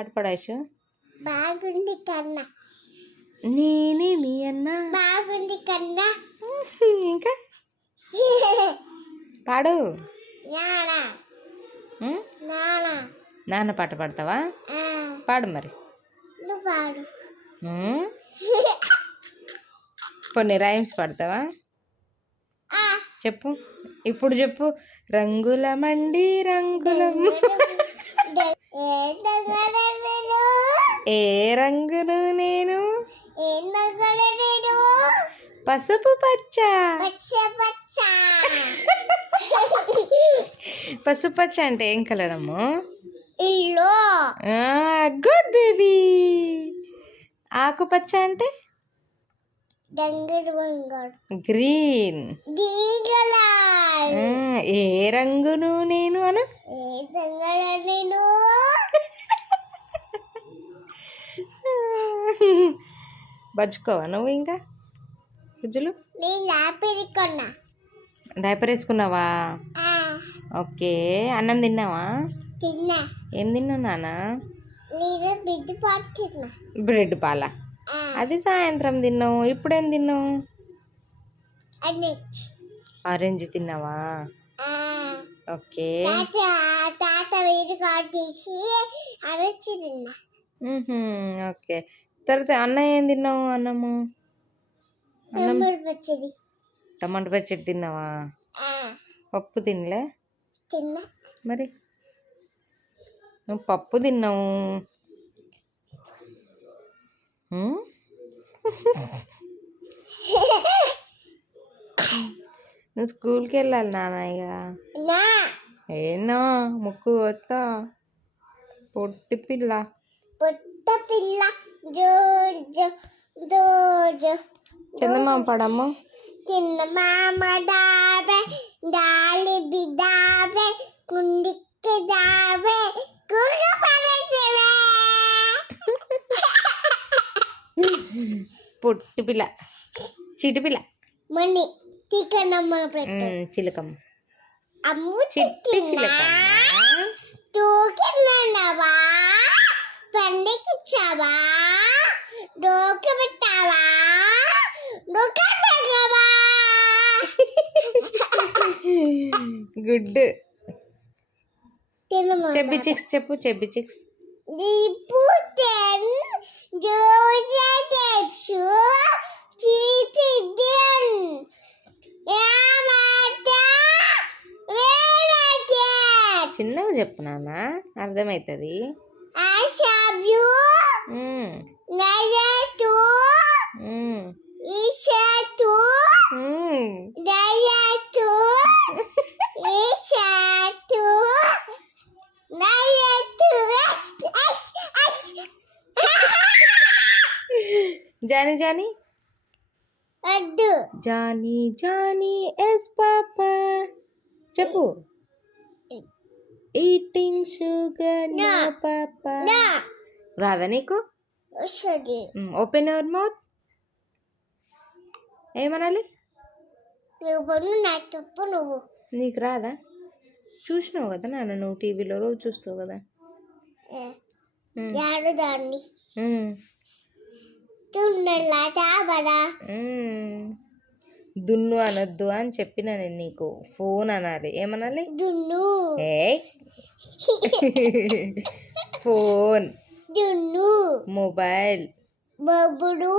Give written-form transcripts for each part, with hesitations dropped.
పాట పాడాయిషు. బాగుంది కన్నా. నేనేమి అన్నా బాగుంది కన్నా. ఇంకా పాడు. నానా నానా నాన్న పాట పాడతావా? పాడు మరి. నువ్వు పాడు. కొన్ని రైమ్స్ పాడతావా? చెప్పు, ఇప్పుడు చెప్పు. రంగుల మండి రంగుల ఏ రంగును నేను పసుపు పచ్చ. పసుపు పచ్చ అంటే ఏం కలర్ అమ్మో? Good baby. ఆకుపచ్చ అంటే గ్రీన్. ఏ రంగును నేను అను. బజ్జుకోవా నువ్వు ఇంకా గుజ్జులు? డైపర్ వేసుకున్నావా? ఓకే. అన్నం తిన్నావా? ఏం తిన్నావు నాన్న? బ్రెడ్ పాల. అది సాయంత్రం తిన్నావు. ఇప్పుడేం తిన్నావు? ఆరెంజ్ తిన్నావా? ఓకే. ఓకే. తర్వాత అన్నం ఏం తిన్నావు? అన్నము టమాటా పచ్చడి తిన్నావా? పప్పు తినలే మరి? నువ్వు పప్పు తిన్నావు. నువ్వు స్కూల్కి వెళ్ళాలి నాన్న. ఇక ఏనా ముక్కు వస్తా. పొట్టి పిల్ల చందమామ పడమ్మ. చందమామ దాబే దాలి బిదాబే కుండికి దాబే కుర్ర పడచేవే. పొట్టి పిల్ల చిటి పిల్ల మణి తీకనమ్మ పెట్టు. చిలకమ్మ అమ్ము చిట్టి చిలకమ్మ. తూకినావా పండికిచ్చావా డోకి పెట్టావా డోకా పెట్టావా. గుడ్. చెబ్బి చిక్స్ చెప్పు. Chubby cheeks. చిన్నగా చెప్పు నాన్న, అర్థమవుతుంది. Johnny Johnny Johnny Johnny yes papa చెప్పు. Eating sugar no papa. రాదా నీకు? Open your mouth. ఏమనాలి? నువ్వు నీకు రాదా? చూసినావు కదా నాన్న, నువ్వు టీవీలో రోజు చూస్తావు కదా. దాన్ని దున్ను అనొద్దు అని చెప్పిన నేను నీకు. ఫోన్ అనాలి. ఏమనాలి? దున్ను. ఫోన్. దున్ను. మొబైల్. బొబ్బుడు.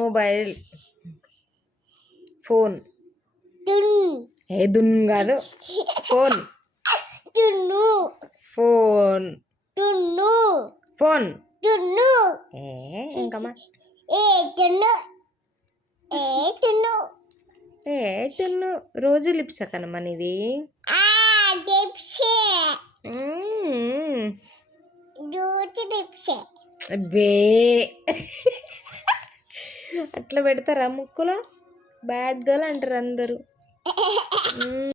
మొబైల్. ఫోన్. దున్ను కాదు, ఫోన్. దున్ను. ఫోన్. దున్ను. ఫోన్. దున్ను. ఇంకమ్మా తున్ను. రోజు లిప్స్ కనమ్మా నీది. బే అట్లా పెడతారా ముక్కులో? బ్యాడ్ గర్ల్ అంటారు అందరూ.